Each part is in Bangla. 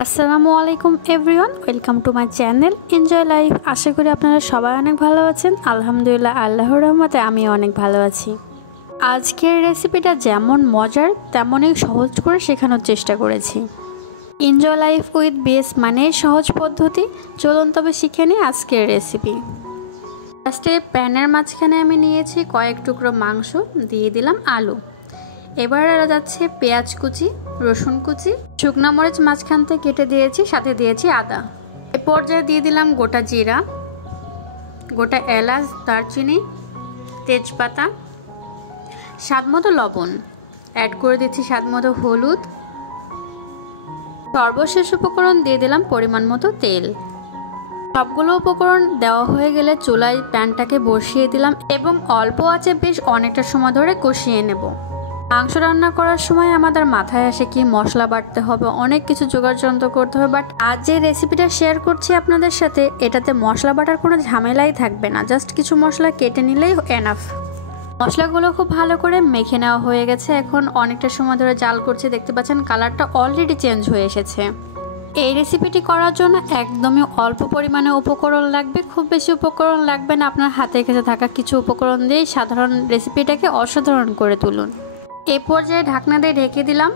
আসসালামু আলাইকুম everyone, welcome to my channel enjoy life. আশা করি আপনারা সবাই অনেক ভালো আছেন। আলহামদুলিল্লাহ, আল্লাহর রহমতে আমিও অনেক ভালো আছি। আজকের রেসিপিটা যেমন মজার তেমনই সহজ করে শেখানোর চেষ্টা করেছি। এনজয় লাইফ উইথ বেস মানে সহজ পদ্ধতি। চলুন তবে শিখে নিই আজকের রেসিপি। ফার্স্টে প্যানের মাঝখানে আমি নিয়েছি কয়েক টুকরো মাংস, দিয়ে দিলাম আলু। এবার যাচ্ছে পেঁয়াজ কুচি, রসুন কুচি, শুকনো মরিচ মাঝখান থেকে কেটে দিয়েছি, সাথে দিয়েছি আদা। এ পর্যায়ে দিয়ে দিলাম গোটা জিরা, গোটা এলাচ, দারচিনি, তেজপাতা, স্বাদমতো লবণ, অ্যাড করে দিচ্ছি স্বাদমতো হলুদ। সর্বশেষ উপকরণ দিয়ে দিলাম পরিমাণ মতো তেল। সবগুলো উপকরণ দেওয়া হয়ে গেলে চুলায় প্যানটাকে বসিয়ে দিলাম এবং অল্প আঁচে বেশ অনেকটা সময় ধরে কষিয়ে নেব। মাংস রান্না করার সময় আমাদের মাথায় আসে কি মশলা বাটতে হবে, অনেক কিছু জোগাড় যন্ত্র করতে হবে, বাট আজ যে রেসিপিটা শেয়ার করছি আপনাদের সাথে, এটাতে মশলা বাটার কোনো ঝামেলাই থাকবে না। জাস্ট কিছু মশলা কেটে নিলেই এনাফ। মশলাগুলো খুব ভালো করে মেখে নেওয়া হয়ে গেছে। এখন অনেকটা সময় ধরে জাল করছি, দেখতে পাচ্ছেন কালারটা অলরেডি চেঞ্জ হয়ে এসেছে। এই রেসিপিটি করার জন্য একদমই অল্প পরিমাণে উপকরণ লাগবে, খুব বেশি উপকরণ লাগবে না। আপনার হাতের কাছে থাকা কিছু উপকরণ দিয়েই সাধারণ রেসিপিটাকে অসাধারণ করে তুলুন। এই পর্যায়ে ঢাকনা দিয়ে ঢেকে দিলাম।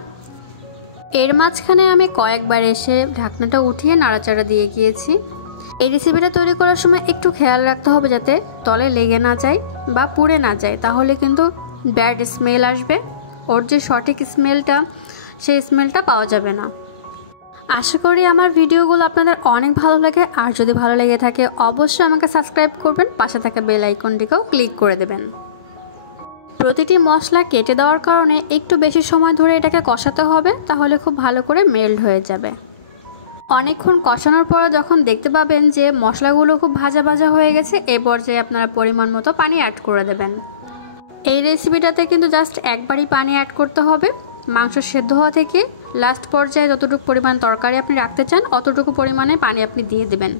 এর মাঝখানে আমি কয়েকবার এসে ঢাকনাটা উঠিয়ে নাড়াচাড়া দিয়ে গিয়েছি। এই রেসিপিটা তৈরি করার সময় একটু খেয়াল রাখতে হবে যাতে তলে লেগে না যায় বা পুড়ে না যায়, তাহলে কিন্তু ব্যাড স্মেল আসবে। ওর যে সঠিক স্মেলটা, সেই স্মেলটা পাওয়া যাবে না। আশা করি আমার ভিডিওগুলো আপনাদের অনেক ভালো লাগে, আর যদি ভালো লেগে থাকে অবশ্যই আমাকে সাবস্ক্রাইব করবেন, পাশে থাকা বেল আইকনটিকেও ক্লিক করে দেবেন। প্রতিটি মশলা কেটে দেওয়ার কারণে একটু বেশি সময় ধরে এটাকে কষাতে হবে, তাহলে খুব ভালো করে মেল্ট হয়ে যাবে। অনেকক্ষণ কষানোর পরে যখন দেখতে পাবেন যে মশলাগুলো খুব ভাজা ভাজা হয়ে গেছে, এ পর্যায়ে আপনারা পরিমাণ মতো পানি অ্যাড করে দেবেন। এই রেসিপিটাতে কিন্তু জাস্ট একবারই পানি অ্যাড করতে হবে। মাংস সেদ্ধ হওয়া থেকে লাস্ট পর্যায়ে যতটুকু পরিমাণ তরকারি আপনি রাখতে চান অতটুকু পরিমাণে পানি আপনি দিয়ে দেবেন।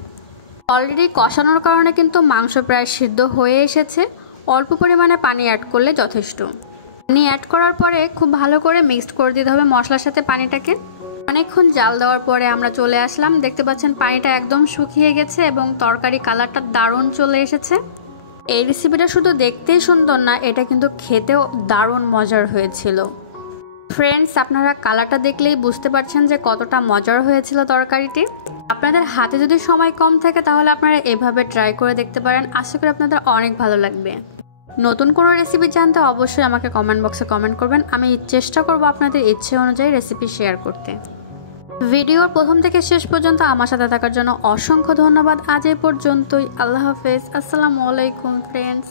অলরেডি কষানোর কারণে কিন্তু মাংস প্রায় সিদ্ধ হয়ে এসেছে। অল্প পরিমাণে পানি অ্যাড করলে যথেষ্ট। পানি অ্যাড করার পরে খুব ভালো করে মিক্সড করে দিতে হবে মশলার সাথে পানিটাকে। অনেকক্ষণ জাল দেওয়ার পরে আমরা চলে আসলাম, দেখতে পাচ্ছেন পানিটা একদম শুকিয়ে গেছে এবং তরকারি কালারটা দারুণ চলে এসেছে। এই রেসিপিটা শুধু দেখতেই সুন্দর না, এটা কিন্তু খেতেও দারুণ মজার হয়েছিল। ফ্রেন্ডস, আপনারা কালারটা দেখলেই বুঝতে পারছেন যে কতটা মজার হয়েছিল তরকারিটি। আপনাদের হাতে যদি সময় কম থাকে তাহলে আপনারা এভাবে ট্রাই করে দেখতে পারেন। আশা করি আপনাদের অনেক ভালো লাগবে। নতুন কোনো রেসিপি জানতে অবশ্যই আমাকে কমেন্ট বক্সে কমেন্ট করবেন। আমি চেষ্টা করব আপনাদের ইচ্ছে অনুযায়ী রেসিপি শেয়ার করতে। ভিডিওর প্রথম থেকে শেষ পর্যন্ত আমার সাথে থাকার জন্য অসংখ্য ধন্যবাদ। আজ এই পর্যন্তই। আল্লাহ হাফেজ। আসসালামু আলাইকুম ফ্রেন্ডস।